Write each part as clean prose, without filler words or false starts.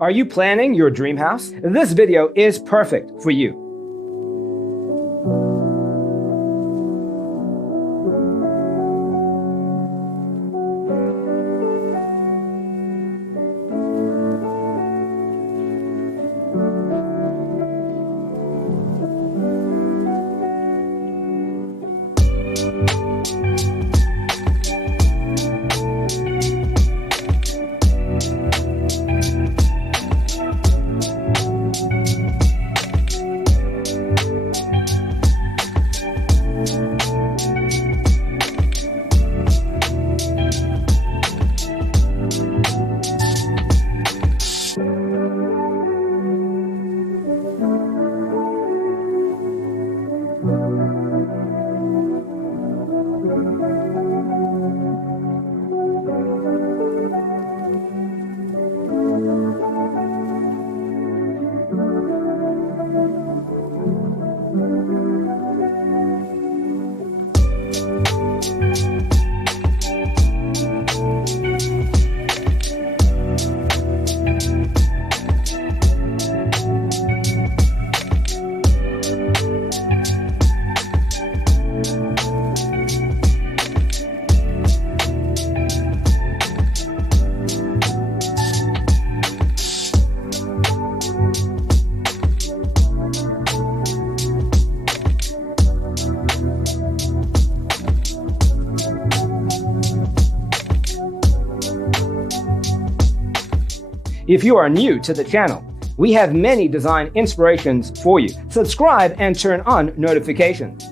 Are you planning your dream house? This video is perfect for you. If you are new to the channel, we have many design inspirations for you. Subscribe and turn on notifications.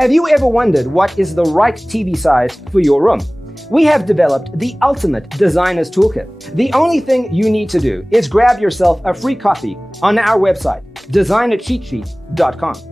Have you ever wondered what is the right TV size for your room? We have developed the ultimate designer's toolkit. The only thing you need to do is grab yourself a free copy on our website, designercheatsheet.com.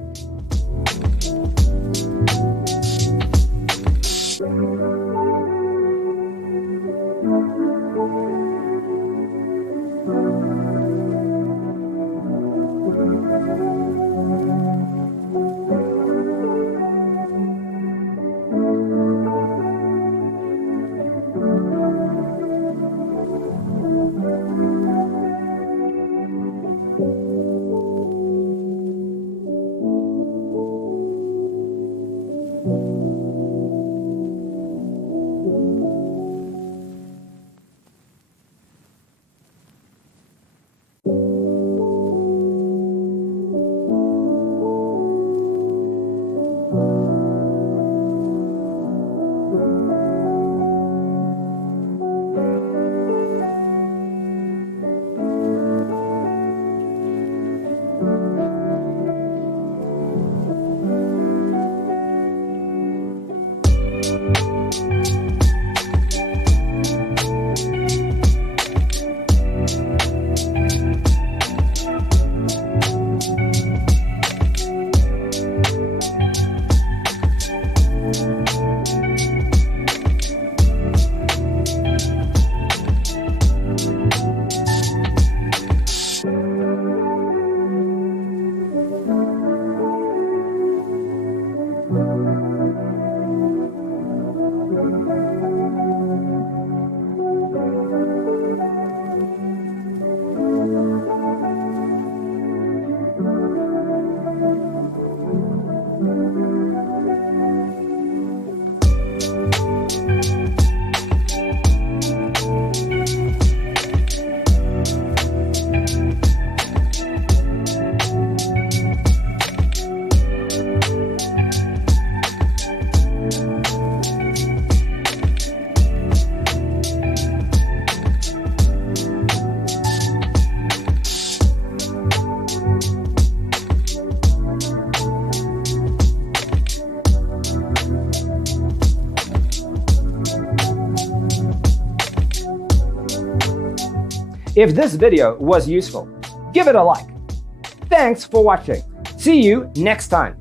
If this video was useful, give it a like. Thanks for watching. See you next time.